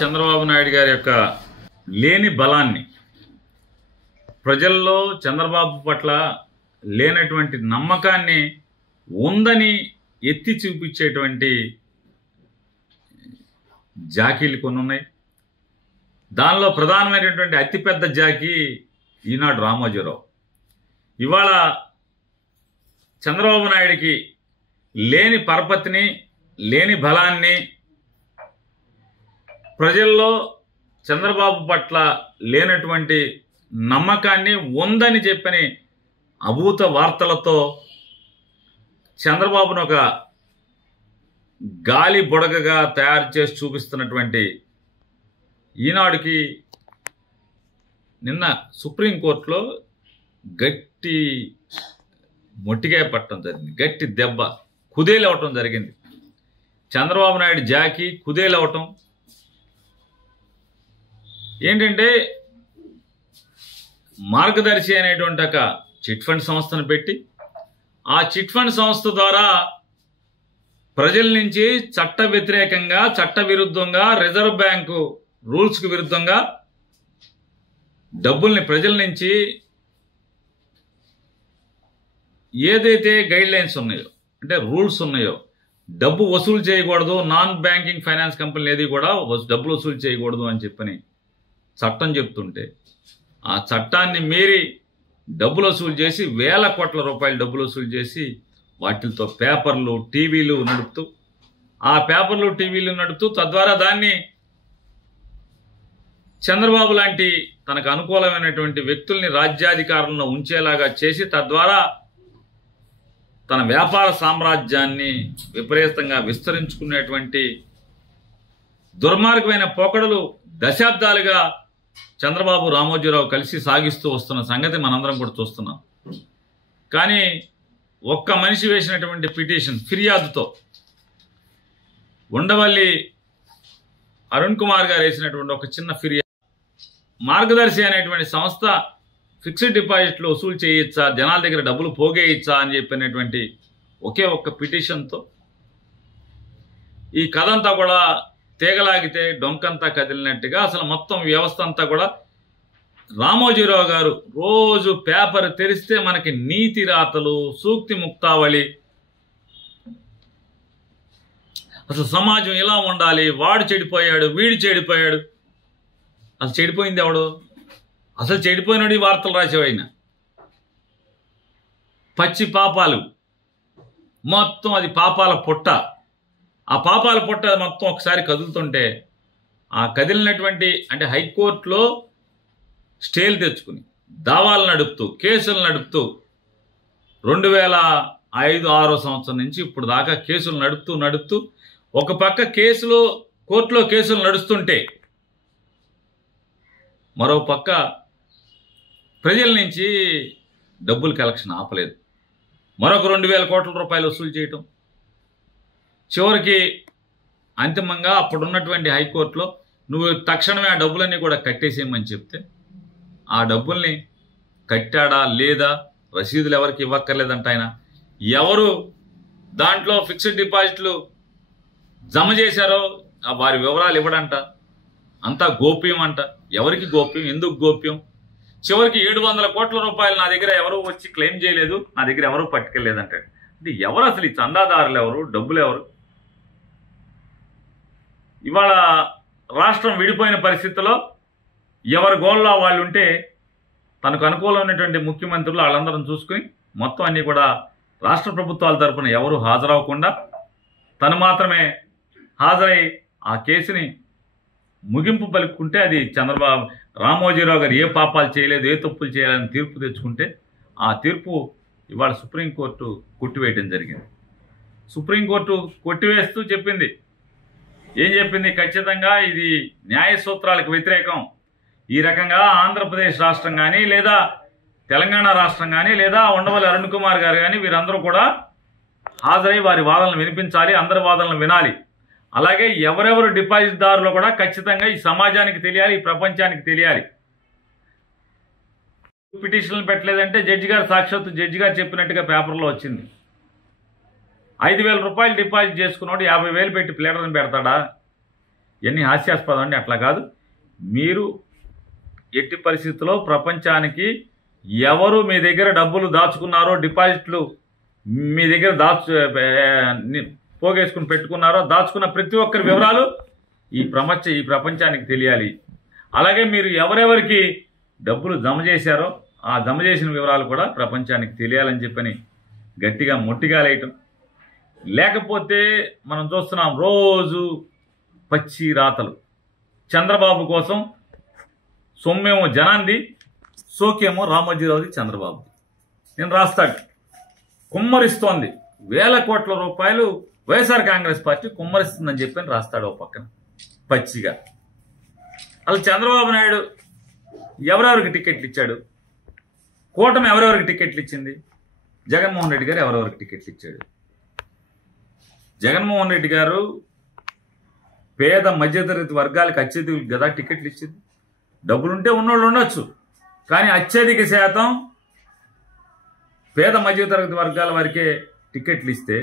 చంద్రబాబు నాయుడు గారి యొక్క లేని బలాన్ని, ప్రజల్లో చంద్రబాబు పట్ల లేనటువంటి నమ్మకాన్ని ఉందని ఎత్తి చూపించేటువంటి జాకీలు కొన్ని ఉన్నాయి. దానిలో ప్రధానమైనటువంటి అతిపెద్ద జాకీ ఈనాడు రామోజీరావు. ఇవాళ చంద్రబాబు నాయుడికి లేని పరపతిని, లేని బలాన్ని, ప్రజల్లో చంద్రబాబు పట్ల లేనటువంటి నమ్మకాన్ని ఉందని చెప్పని అభూత వార్తలతో చంద్రబాబును ఒక గాలి బుడగగా తయారు చేసి చూపిస్తున్నటువంటి ఈనాడుకి నిన్న సుప్రీంకోర్టులో గట్టి మొట్టికాయ పట్టడం జరిగింది. గట్టి దెబ్బ, కుదేలవటం జరిగింది. చంద్రబాబు నాయుడు జాకి కుదేలవటం ఏంటంటే, మార్గదర్శి అనేటువంటి ఒక చిట్ ఫండ్ సంస్థను పెట్టి, ఆ చిట్ ఫండ్ సంస్థ ద్వారా ప్రజల నుంచి చట్ట వ్యతిరేకంగా, చట్ట విరుద్ధంగా, రిజర్వ్ బ్యాంకు రూల్స్కి విరుద్ధంగా డబ్బుల్ని ప్రజల నుంచి ఏదైతే గైడ్ లైన్స్ ఉన్నాయో, అంటే రూల్స్ ఉన్నాయో, డబ్బు వసూలు చేయకూడదు, నాన్ బ్యాంకింగ్ ఫైనాన్స్ కంపెనీలు ఏది కూడా డబ్బులు వసూలు చేయకూడదు అని చెప్పని చట్టం చెప్తుంటే, ఆ చట్టాన్ని మీరి డబ్బులు వసూలు చేసి వేల కోట్ల రూపాయలు డబ్బులు వసూలు చేసి వాటితో పేపర్లు, టీవీలు నడుపుతూ, ఆ పేపర్లు, టీవీలు నడుపుతూ తద్వారా దాన్ని చంద్రబాబు లాంటి తనకు అనుకూలమైనటువంటి వ్యక్తుల్ని రాజ్యాధికారంలో ఉంచేలాగా చేసి తద్వారా తన వ్యాపార సామ్రాజ్యాన్ని విపరీతంగా విస్తరించుకునేటువంటి దుర్మార్గమైన పోకడలు దశాబ్దాలుగా చంద్రబాబు, రామోజీరావు కలిసి సాగిస్తూ వస్తున్న సంగతి మనందరం కూడా చూస్తున్నాం. కానీ ఒక్క మనిషి వేసినటువంటి పిటిషన్, ఫిర్యాదుతో, ఉండవల్లి అరుణ్ కుమార్ గారు వేసినటువంటి ఒక చిన్న ఫిర్యాదు, మార్గదర్శి అనేటువంటి సంస్థ ఫిక్స్డ్ డిపాజిట్లు వసూలు చేయొచ్చా, జనాల దగ్గర డబ్బులు పోగేయచ్చా అని చెప్పినటువంటి ఒకే ఒక్క పిటిషన్తో ఈ కథ అంతా కూడా తీగలాగితే డొంకంతా కదిలినట్టుగా అసలు మొత్తం వ్యవస్థ అంతా కూడా రామోజీరావు గారు రోజు పేపర్ తెరిస్తే మనకి నీతి రాతలు, సూక్తి ముక్తావళి, అసలు సమాజం ఇలా ఉండాలి, వాడు చెడిపోయాడు, వీడు చెడిపోయాడు. అసలు చెడిపోయింది ఎవడు? అసలు చెడిపోయినాడు ఈ వార్తలు రాసేవైనా. పచ్చి పాపాలు మొత్తం, అది పాపాల పుట్ట. ఆ పాపాల పుట్ట మొత్తం ఒకసారి కదులుతుంటే, ఆ కదిలినటువంటి, అంటే హైకోర్టులో స్టేలు తెచ్చుకుని దావాలు నడుపుతూ, కేసులు నడుపుతూ 2005-06 సంవత్సరం నుంచి ఇప్పుడు దాకా కేసులు నడుపుతూ ఒక పక్క కేసులు, కోర్టులో కేసులు నడుస్తుంటే మరో పక్క ప్రజల నుంచి డబ్బులు కలెక్షన్ ఆపలేదు. మరొక 2000 కోట్ల రూపాయలు వసూలు చేయటం, చివరికి అంతిమంగా అప్పుడున్నటువంటి హైకోర్టులో నువ్వు తక్షణమే ఆ డబ్బులన్నీ కూడా కట్టేసేయమని చెప్తే, ఆ డబ్బుల్ని కట్టాడా లేదా, రసీదులు ఎవరికి ఇవ్వక్కర్లేదంట ఆయన. ఎవరు దాంట్లో ఫిక్స్డ్ డిపాజిట్లు జమ చేశారో వారి వివరాలు ఇవ్వడంట. అంతా గోప్యం అంట. ఎవరికి గోప్యం, ఎందుకు గోప్యం? చివరికి 700 కోట్ల రూపాయలు నా దగ్గర ఎవరు వచ్చి క్లెయిమ్ చేయలేదు, నా దగ్గర ఎవరు పట్టుకెళ్ళలేదంటాడు. అంటే ఎవరు అసలు ఈ చందాదారులు ఎవరు, డబ్బులు ఎవరు? ఇవాళ రాష్ట్రం విడిపోయిన పరిస్థితుల్లో ఎవరి గోల్లో వాళ్ళు ఉంటే, తనకు అనుకూలమైనటువంటి ముఖ్యమంత్రులు వాళ్ళందరం చూసుకుని మొత్తం అన్నీ కూడా రాష్ట్ర ప్రభుత్వాల తరఫున ఎవరు హాజరవకుండా తను మాత్రమే హాజరై ఆ కేసుని ముగింపు పలుకుంటే, అది చంద్రబాబు, రామోజీరావు గారు ఏ పాపాలు చేయలేదు, ఏ తప్పులు చేయాలని తీర్పు తెచ్చుకుంటే, ఆ తీర్పు ఇవాళ సుప్రీంకోర్టు కొట్టివేయడం జరిగింది. సుప్రీంకోర్టు కొట్టివేస్తూ చెప్పింది, ఏం చెప్పింది? ఖచ్చితంగా ఇది న్యాయ సూత్రాలకు వ్యతిరేకం. ఈ రకంగా ఆంధ్రప్రదేశ్ రాష్ట్రం కానీ, లేదా తెలంగాణ రాష్ట్రం కానీ, లేదా ఉండవల్లి అరుణ్ కుమార్ గారు కానీ వీరందరూ కూడా హాజరై వారి వాదనలు వినిపించాలి, అందరి వాదనలు వినాలి. అలాగే ఎవరెవరు డిపాజిట్దారులు కూడా ఖచ్చితంగా ఈ సమాజానికి తెలియాలి, ఈ ప్రపంచానికి తెలియాలి. పిటిషన్లు పెట్టలేదంటే జడ్జి గారు, సాక్షాత్తు జడ్జి గారు చెప్పినట్టుగా పేపర్లో వచ్చింది, 5,000 రూపాయలు డిపాజిట్ చేసుకున్నాడు 50,000 పెట్టి ప్లేటర్ని పెడతాడా? ఇవన్నీ హాస్యాస్పదం అండి. అట్లా కాదు. మీరు ఎట్టి పరిస్థితుల్లో ప్రపంచానికి ఎవరు మీ దగ్గర డబ్బులు దాచుకున్నారో, డిపాజిట్లు మీ దగ్గర పోగేసుకుని పెట్టుకున్నారో, దాచుకున్న ప్రతి ఒక్కరి వివరాలు ఈ ప్రపంచానికి తెలియాలి. అలాగే మీరు ఎవరెవరికి డబ్బులు జమ చేశారో ఆ జమ చేసిన వివరాలు కూడా ప్రపంచానికి తెలియాలని చెప్పని గట్టిగా మొట్టిగాలేయటం. లేకపోతే మనం చూస్తున్నాం రోజు పచ్చి రాతలు. చంద్రబాబు కోసం సొమ్మేమో జనాంది, సోకేమో రామోజీరావుది, చంద్రబాబుది. నేను రాస్తాడు కుమ్మరిస్తోంది, వేల కోట్ల రూపాయలు వైఎస్ఆర్ కాంగ్రెస్ పార్టీ కుమ్మరిస్తుందని చెప్పని రాస్తాడు ఓ పక్కన పచ్చిగా. అసలు చంద్రబాబు నాయుడు ఎవరెవరికి టికెట్లు ఇచ్చాడు? కూటమి ఎవరెవరికి టికెట్లు ఇచ్చింది? జగన్మోహన్ రెడ్డి గారు ఎవరెవరికి టికెట్లు ఇచ్చాడు? జగన్మోహన్ రెడ్డి గారు పేద మధ్యతరగతి వర్గాలకు అత్యధికులకు కదా టికెట్లు ఇచ్చింది. డబ్బులుంటే ఉన్నోళ్ళు ఉండొచ్చు, కానీ అత్యధిక శాతం పేద మధ్యతరగతి వర్గాల వారికే టికెట్లు ఇస్తే,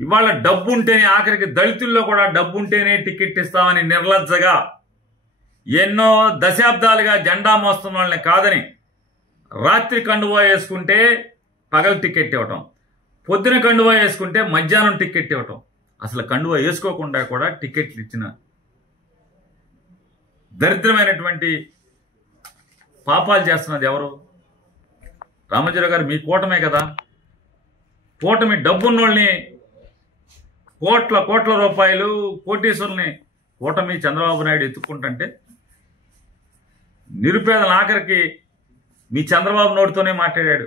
ఇవాళ డబ్బు ఉంటేనే, ఆఖరికి దళితుల్లో కూడా డబ్బు ఉంటేనే టికెట్ ఇస్తామని నిర్లజ్జగా ఎన్నో దశాబ్దాలుగా జెండా మోస్తున్న వాళ్ళని కాదని రాత్రి కండువా వేసుకుంటే పగలు టికెట్ ఇవ్వటం, పొద్దున కండువా వేసుకుంటే మధ్యాహ్నం టికెట్ ఇవ్వటం, అసలు కండువా వేసుకోకుండా కూడా టికెట్లు ఇచ్చిన దరిద్రమైనటువంటి పాపాలు చేస్తున్నది ఎవరు? రామోజీరావు గారు మీ కూటమే కదా. కూటమి డబ్బున్నోళ్ళని, కోట్ల రూపాయలు కోటీశ్వరుల్ని కూటమి చంద్రబాబు నాయుడు ఎత్తుక్కుంటుంటే, నిరుపేదల ఆఖరికి మీ చంద్రబాబు నోటితోనే మాట్లాడాడు.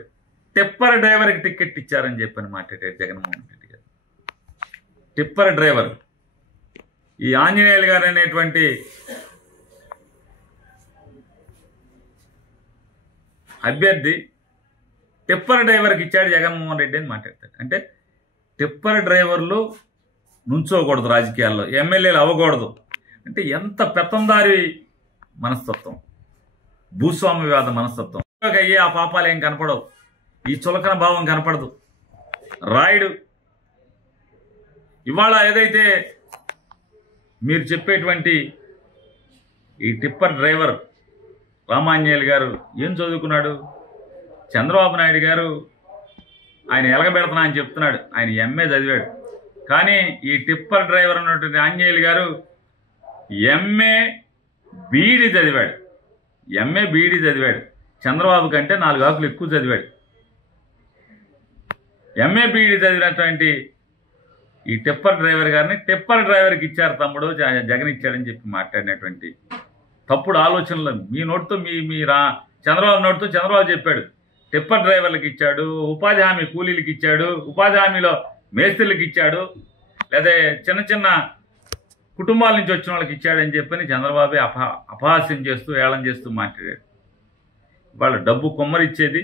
టిప్పర్ డ్రైవర్కి టికెట్ ఇచ్చారని చెప్పని మాట్లాడాడు జగన్మోహన్ రెడ్డి గారు. టిప్పర్ డ్రైవర్, ఈ ఆంజనేయులు గారు అనేటువంటి అభ్యర్థి టిప్పర్ డ్రైవర్కి ఇచ్చాడు జగన్మోహన్ రెడ్డి అని మాట్లాడతాడు. అంటే టిప్పర్ డ్రైవర్లు నుంచోకూడదు రాజకీయాల్లో, ఎమ్మెల్యేలు అవ్వకూడదు అంటే ఎంత పెత్తందారి మనస్తత్వం, భూస్వామ్యవాద మనస్తత్వం. అయ్యే ఆ పాపాలు ఏం కనపడవు, ఈ చులకన భావం కనపడదు. రాయుడు ఇవాళ ఏదైతే మీరు చెప్పేటువంటి ఈ టిప్పర్ డ్రైవర్ రామాంజనేయులు గారు ఏం చదువుకున్నాడు? చంద్రబాబు నాయుడు గారు ఆయన ఎలగబెడుతున్నా అని చెప్తున్నాడు, ఆయన ఎంఏ చదివాడు. కానీ ఈ టిప్పర్ డ్రైవర్ ఉన్నటువంటి ఆంజనేయులు గారు ఎంఏ బీఈడీ చదివాడు. ఎంఏ బీఈడీ చదివాడు. చంద్రబాబు కంటే 4 ఆకులు ఎక్కువ చదివాడు. ఎంఏ బీఈడీ చదివినటువంటి ఈ టిప్పర్ డ్రైవర్ గారిని టిప్పర్ డ్రైవర్కి ఇచ్చారు తమ్ముడు, జగన్ ఇచ్చాడని చెప్పి మాట్లాడినటువంటి తప్పుడు ఆలోచనలు మీ నోటితో, మీ చంద్రబాబు నోటితో చంద్రబాబు చెప్పాడు. టిప్పర్ డ్రైవర్లకు ఇచ్చాడు, ఉపాధి హామీ కూలీలకు ఇచ్చాడు, ఉపాధి హామీలో మేస్త్రులకు ఇచ్చాడు, లేదా చిన్న కుటుంబాల నుంచి వచ్చిన వాళ్ళకి ఇచ్చాడని చెప్పని చంద్రబాబు అపహాస్యం చేస్తూ ఏళన చేస్తూ మాట్లాడాడు. వాళ్ళ డబ్బు కొమ్మరిచ్చేది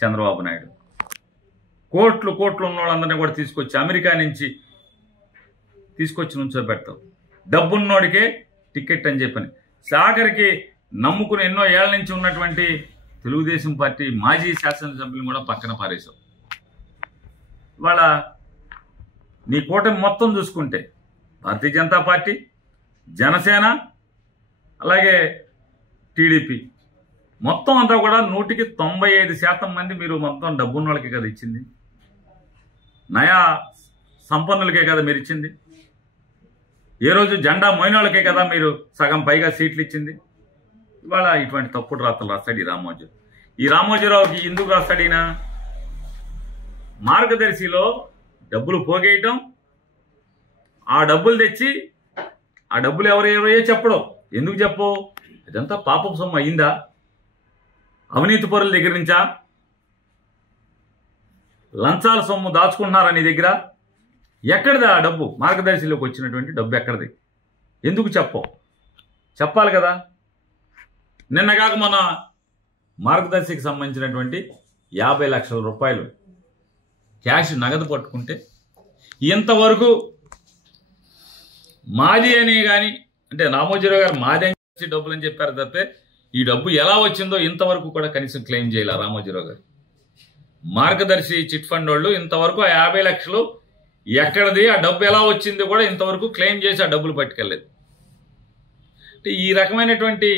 చంద్రబాబు నాయుడు. కోట్లు ఉన్న వాళ్ళందరినీ కూడా తీసుకొచ్చి అమెరికా నుంచి తీసుకొచ్చి నుంచోబెడతావు. డబ్బున్నోడికే టికెట్ అని చెప్పని సాగరికి నమ్ముకుని ఎన్నో ఏళ్ల నుంచి ఉన్నటువంటి తెలుగుదేశం పార్టీ మాజీ శాసనసభ్యులు కూడా పక్కన పారేశావు. ఇవాళ నీ కూటమి మొత్తం చూసుకుంటే భారతీయ జనతా పార్టీ, జనసేన, అలాగే టీడీపీ మొత్తం అంతా కూడా 195% మంది మీరు మొత్తం డబ్బున్న వాళ్ళకే కదా ఇచ్చింది, నయా సంపన్నులకే కదా మీరు ఇచ్చింది. ఏ రోజు జెండా మోయిన వాళ్ళకే కదా మీరు సగం పైగా సీట్లు ఇచ్చింది. ఇవాళ ఇటువంటి తప్పుడు రాతలు రాస్తాడు ఈ రామోజీరావుకి ఎందుకు రాస్తాడు? ఈయన మార్గదర్శిలో డబ్బులు పోగేయటం, ఆ డబ్బులు తెచ్చి ఆ డబ్బులు ఎవరో చెప్పడం. ఎందుకు చెప్పవు? ఇదంతా పాపం సొమ్ము అయిందా? అవినీతి పరుల దగ్గర నుంచా? లంచాల సొమ్ము దాచుకుంటున్నారా నీ దగ్గర? ఎక్కడిది ఆ డబ్బు? మార్గదర్శిలోకి వచ్చినటువంటి డబ్బు ఎక్కడిది? ఎందుకు చెప్పవు? చెప్పాలి కదా. నిన్నగాక మన మార్గదర్శికి సంబంధించినటువంటి 50 లక్షల రూపాయలు క్యాష్ నగదు పట్టుకుంటే ఇంతవరకు మాది అని కానీ, అంటే రామోజీరావు గారు మాది అని డబ్బులు అని చెప్పారు తప్పితే ఈ డబ్బు ఎలా వచ్చిందో ఇంతవరకు కూడా కనీసం క్లెయిమ్ చేయాల రామోజీరావు గారు. మార్గదర్శి చిట్ ఫండ్ వాళ్ళు ఇంతవరకు 50 లక్షలు ఎక్కడిది ఆ డబ్బు ఎలా వచ్చిందో కూడా ఇంతవరకు క్లెయిమ్ చేసి ఆ డబ్బులు పట్టుకెళ్ళలేదు. అంటే ఈ రకమైనటువంటి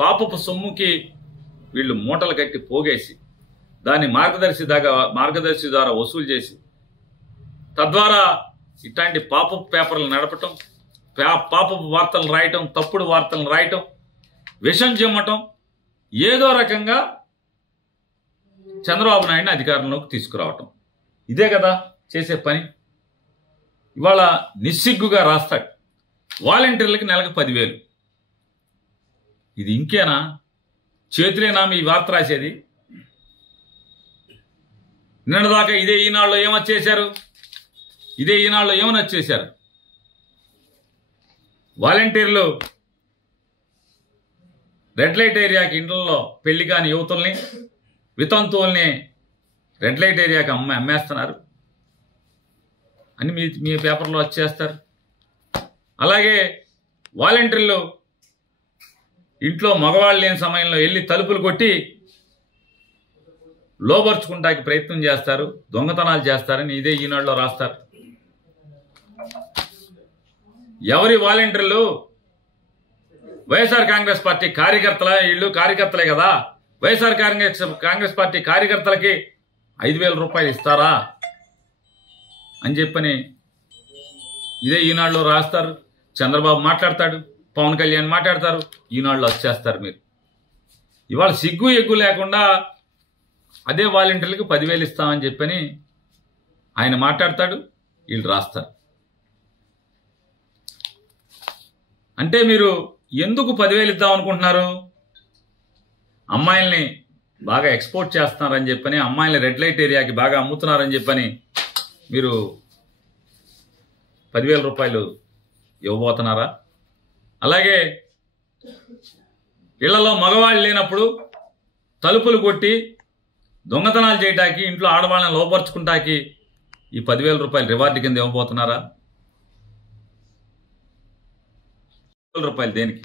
పాపపు సొమ్ముకి వీళ్ళు మూటలు కట్టి పోగేసి దాన్ని మార్గదర్శి ద్వారా వసూలు చేసి తద్వారా ఇట్లాంటి పాపపు పేపర్లు నడపటం, పాపపు వార్తలు రాయటం, తప్పుడు వార్తలను రాయటం, విషం చెమ్మటం, ఏదో రకంగా చంద్రబాబు నాయుడిని అధికారంలోకి తీసుకురావటం, ఇదే కదా చేసే పని. ఇవాళ నిస్సిగ్గుగా రాస్తాడు వాలంటీర్లకి నెలకు 10,000. ఇది ఇంకేనా? చేతులేనా మీ వార్త రాసేది? నిన్నదాకా ఇదే ఈనాడులో ఏమొచ్చేశారు? వాలంటీర్లు రెడ్ లైట్ ఏరియాకి ఇండ్లలో పెళ్లి కాని యువతుల్ని, వితంతువుల్ని రెడ్ లైట్ ఏరియాకి అమ్మేస్తున్నారు అని మీ పేపర్లో వచ్చేస్తారు. అలాగే వాలంటీర్లు ఇంట్లో మగవాళ్ళు లేని సమయంలో వెళ్ళి తలుపులు కొట్టి లోబర్చుకుంటానికి ప్రయత్నం చేస్తారు, దొంగతనాలు చేస్తారని ఇదే ఈనాడులో రాస్తారు. ఎవరి వాలంటీర్లు? వైఎస్ఆర్ కాంగ్రెస్ పార్టీ వీళ్ళు కార్యకర్తలే కదా. వైఎస్ఆర్ కాంగ్రెస్ పార్టీ కార్యకర్తలకి 5,000 రూపాయలు ఇస్తారా అని చెప్పని ఇదే ఈనాడులో రాస్తారు. చంద్రబాబు మాట్లాడతాడు, పవన్ కళ్యాణ్ మాట్లాడతారు, ఈనాడులో వచ్చేస్తారు. మీరు ఇవాళ సిగ్గు ఎగ్గు లేకుండా అదే వాలంటీర్లకు 10,000 ఇస్తామని చెప్పని ఆయన మాట్లాడతాడు, వీళ్ళు రాస్తారు. అంటే మీరు ఎందుకు 10,000 ఇద్దాం అనుకుంటున్నారు? అమ్మాయిల్ని బాగా ఎక్స్పోర్ట్ చేస్తున్నారని చెప్పని, అమ్మాయిల్ని రెడ్ లైట్ ఏరియాకి బాగా అమ్ముతున్నారని చెప్పని మీరు 10,000 రూపాయలు ఇవ్వబోతున్నారా? అలాగే ఇళ్లలో మగవాళ్ళు లేనప్పుడు తలుపులు కొట్టి దొంగతనాలు చేయటానికి, ఇంట్లో ఆడవాళ్ళని లోపరుచుకుంటాకి ఈ 10,000 రూపాయలు రివార్డు కింద ఇవ్వబోతున్నారా? రూపాయలు దేనికి?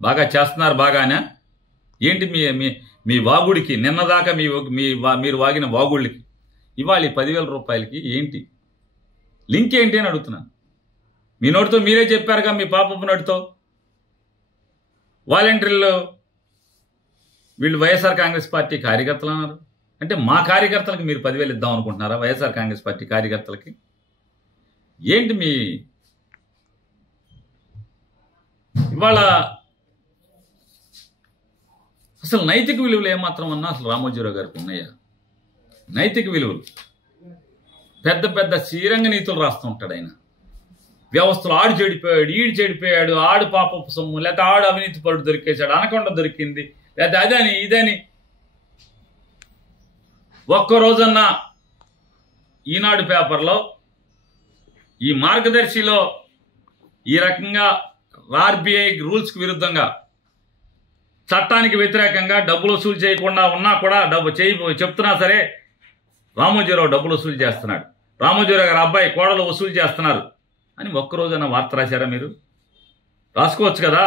బాగా చేస్తున్నారు బాగానే. ఏంటి మీ వాగుడికి, నిన్నదాకా మీరు వాగిన వాగుళ్ళకి ఇవాళ 10,000 రూపాయలకి ఏంటి లింక్ ఏంటి అని అడుగుతున్నాను. మీ నోటితో మీరే చెప్పారుగా, మీ పాపపు నోటితో వాలంటీర్లు వీళ్ళు వైఎస్ఆర్ కాంగ్రెస్ పార్టీ కార్యకర్తలు అన్నారు. అంటే మా కార్యకర్తలకి మీరు 10,000 ఇద్దాం అనుకుంటున్నారా? వైఎస్ఆర్ కాంగ్రెస్ పార్టీ కార్యకర్తలకి ఏంటి మీ ఇవాళ అసలు నైతిక విలువలు ఏమాత్రం అన్నా అసలు రామోజీరావు గారికి ఉన్నాయా? నైతిక విలువలు పెద్ద పెద్ద శ్రీరంగ నీతులు రాస్తూ ఉంటాడు ఆయన. వ్యవస్థలు ఆడు చెడిపోయాడు, ఈడు చెడిపోయాడు, ఆడు పాపపు సొమ్ము, లేకపోతే ఆడు అవినీతి పరుడు దొరికేశాడు, అనకొండ దొరికింది, లేకపోతే అదని ఇదని. ఒక్కరోజన్నా ఈనాడు పేపర్లో ఈ మార్గదర్శిలో ఈ రకంగా ఆర్బీఐ రూల్స్కి విరుద్ధంగా, చట్టానికి వ్యతిరేకంగా డబ్బులు వసూలు చేయకుండా ఉన్నా కూడా చెప్తున్నా సరే రామోజీరావు డబ్బులు వసూలు చేస్తున్నాడు, రామోజీరావు గారి అబ్బాయి కోడలు వసూలు చేస్తున్నారు అని ఒక్కరోజైనా వార్త రాశారా? మీరు రాసుకోవచ్చు కదా.